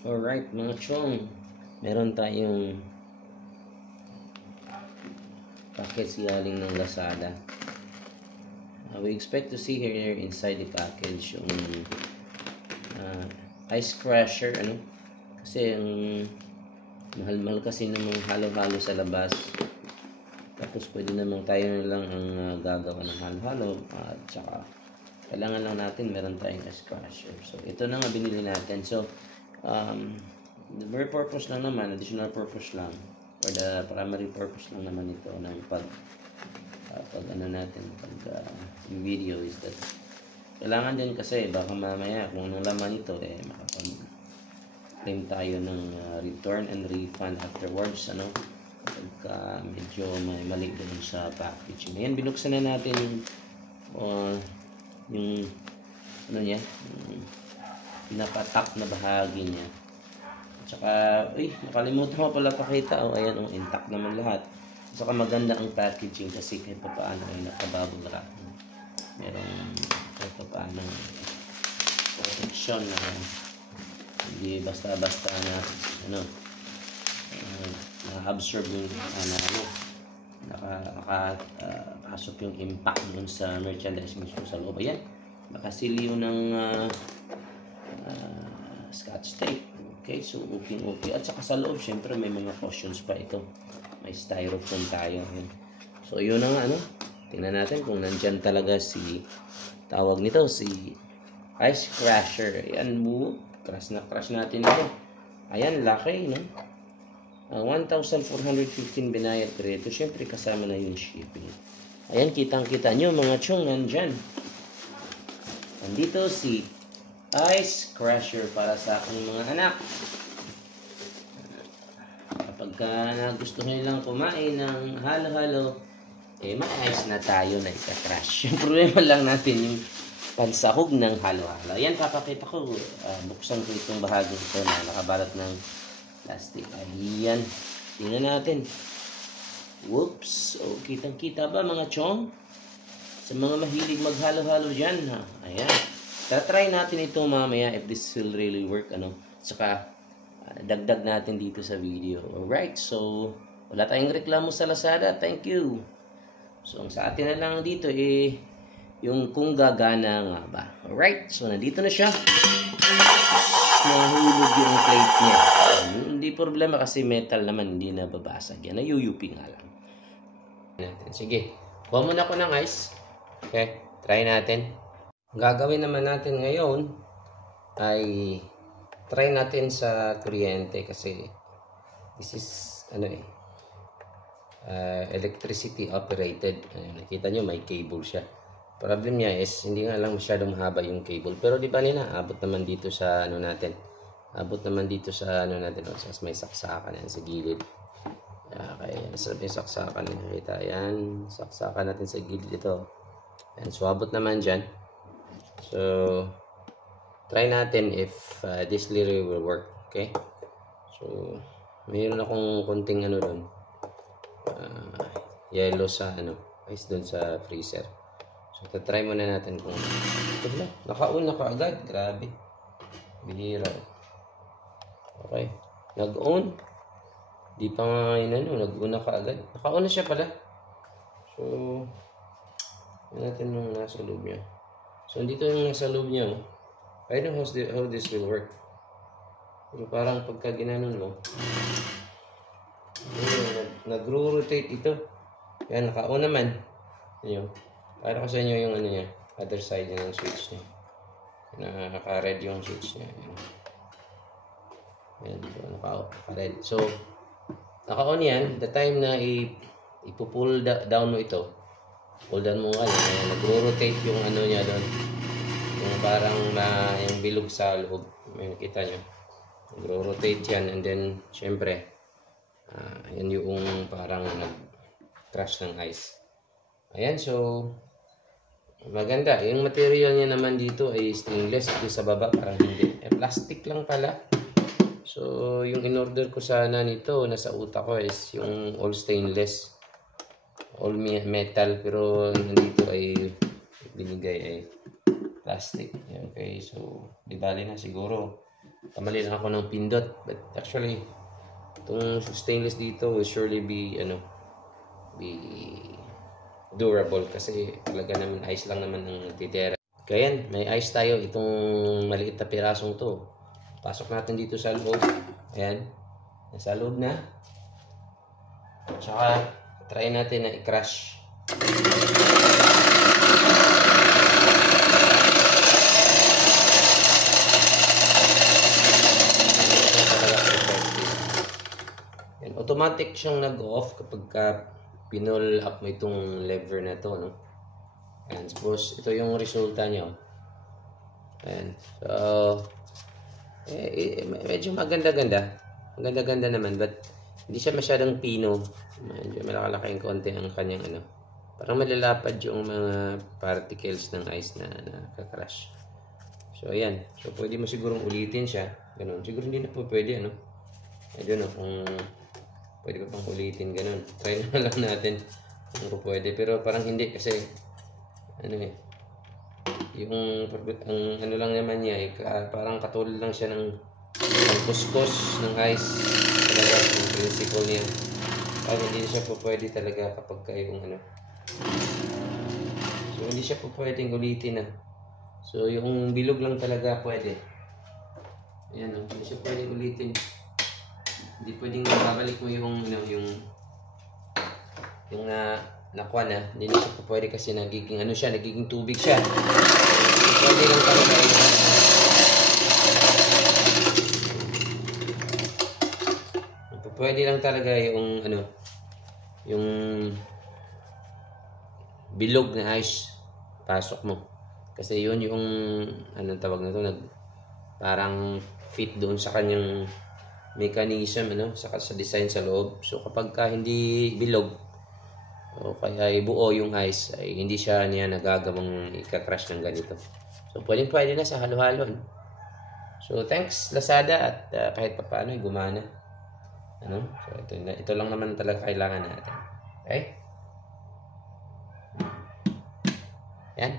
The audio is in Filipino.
Alright mga chong, meron tayong package galing ng Lazada. We expect to see here inside the package yung ice crusher, kasi yung mahal-mahal kasi namang halo-halo sa labas. Tapos pwede naman tayo na lang ang gagawa ng halo-halo, at saka kailangan lang natin meron tayong ice crusher. So ito na nga binili natin. So the very purpose lang naman, additional purpose lang, or the primary purpose lang naman ito ng pag yung video is that kailangan din kasi baka mamaya kung anong laman ito makapag-claim tayo ng return and refund afterwards, pagka medyo may mali doon sa packaging. Ayan, binuksan na natin yung yung pinaka-top na bahagi niya. At saka, nakalimutan ko pala pakita. Ayan, intact naman lahat. At saka maganda ang packaging kasi kahit pa paano ay nakabubble wrap. Merong kahit pa paano protection na hindi basta-basta na na-absorb yung nakapasok yung impact dun sa merchandise mismo sa loob. Ayan, nakasilyo ng scotch tape. Okay, so okay. At saka sa loob, syempre may mga cautions pa ito. May styrofoam tayo. Ayan. So yun na nga, tingnan natin kung nandyan talaga si ice crusher. Ayan, crush natin ito. Ayan, laki, 1,415 binayad pero ito syempre kasama na yung shipping. Ayan, kitang-kita nyo mga chong, nandyan. Nandito si ice crusher para sa aking mga anak. Kapag gusto nyo lang kumain ng halo-halo, may-ice na tayo na ika-crush. Yung problema lang natin yung pansahog ng halo-halo. Ayan, papakita ko. Buksan ko itong bahagi ito na nakabalat ng plastic. Ayan. Tingnan natin. Whoops. Kitang-kita ba mga chong? Sa mga mahilig maghalo-halo dyan. Ayan. Try natin ito mamaya if this will really work. Saka dagdag natin dito sa video. Alright. So, wala tayong reklamo sa Lazada. Thank you. So, ang sa atin na lang dito yung kung gagana nga ba. Alright. So, nandito na siya. Nahulog yung plate niya. Hindi problema kasi metal naman. Hindi nababasag. Yan. Nayuyupi nga lang. Sige. Kuha muna ko ng ice. Okay. Try natin. Ang gagawin naman natin ngayon ay try natin sa kuryente kasi this is electricity operated. Nakita nyo may cable siya. Problem niya is hindi nga lang masyadong mahaba yung cable, pero di ba nila abot naman dito sa natin. Abot naman dito sa natin, sa may saksakan yan sa gilid. Okay, nasa may saksakan nakita yan, saksakan natin sa gilid ito. And so abot naman diyan. So try natin if this really will work. Okay, so mayroon akong konting doon yellow sa ice doon sa freezer. So try muna natin kung naka-on na kaagad. Grabe, bihira. Okay, nag-on, di pa nga nag-on na kaagad. Naka-on na siya pala. So natin yung nasa loob niya. So, dito yung nasa loob niya. I don't know how this will work. Pero parang pagka ginanon mo, nag-rotate ito. Yan, naka-on naman. Ayan. Para ko sa inyo yung niya, other side ng switch niya. Naka-red yung switch niya. Ayan, naka-red. So, naka-on yan. The time na ipupull down mo ito, pull down mo nga yan. Nag-rotate yung niya doon. Yung parang yung bilog sa loob. May nakita nyo. Nag-rotate yan. And then, syempre, yan yung parang nag-crush ng ice. Ayan, so, maganda. Yung material niya naman dito ay stainless. Ito sa baba, parang hindi. Plastic lang pala. So, yung in-order ko sana nito, nasa utak ko is yung all stainless. All metal, pero nandito ay binigay ay plastic. Okay, so di bali na siguro kamali lang ako ng pindot. But actually, itong stainless dito will surely be durable kasi talaga naman ice lang naman ang titira. Kaya yan, may ice tayo. Itong maliit na pirasong to. Pasok natin dito sa loob. Ayan. Nasa loob na. Tsaka, try natin na i-crush. Ayan. Automatic siyang nag-off kapag pinull up mo itong lever na to, no? Ayan, suppose ito yung resulta niya. Ayan. So, medyo maganda-ganda. Maganda-ganda naman, but hindi siya masyadong pino. Medyo malaki-laki yung konti ang kanyang ano. Parang malalapad yung mga particles ng ice na nakaka-crush. So, ayan. So, pwede mo sigurong ulitin siya. Ganun. Siguro hindi na po pwede, ano? I don't know kung pwede pa pang ulitin, ganun. Try na lang natin kung pwede. Pero parang hindi kasi ano eh, yung ano lang naman niya eh, parang katulad lang siya ng kuskus ng ice talaga yung principle niya. Parang hindi siya po pwede talaga kapag kayong ano, so hindi siya po pwedeng ulitin so yung bilog lang talaga pwede. Ayan, hindi siya pwedeng ulitin, hindi pwedeng babalik mo yung ano, yung nakuha na, hindi na siya po pwede kasi nagiging ano siya, nagiging tubig siya. Pwede lang talaga pwede lang talaga yung ano, yung bilog na ice pasok mo. Kasi yun yung anong tawag na to, parang fit doon sa kanyang mechanism, ano, sa design sa loob. So kapag ka hindi bilog o kaya buo yung ice, ay hindi siya niya nagagawang ika-crush ng ganito. So pwede na sa halo-halo. So thanks Lazada at kahit pa paano ay gumana. Ano? So ito lang naman talaga kailangan natin. Okay? Yan.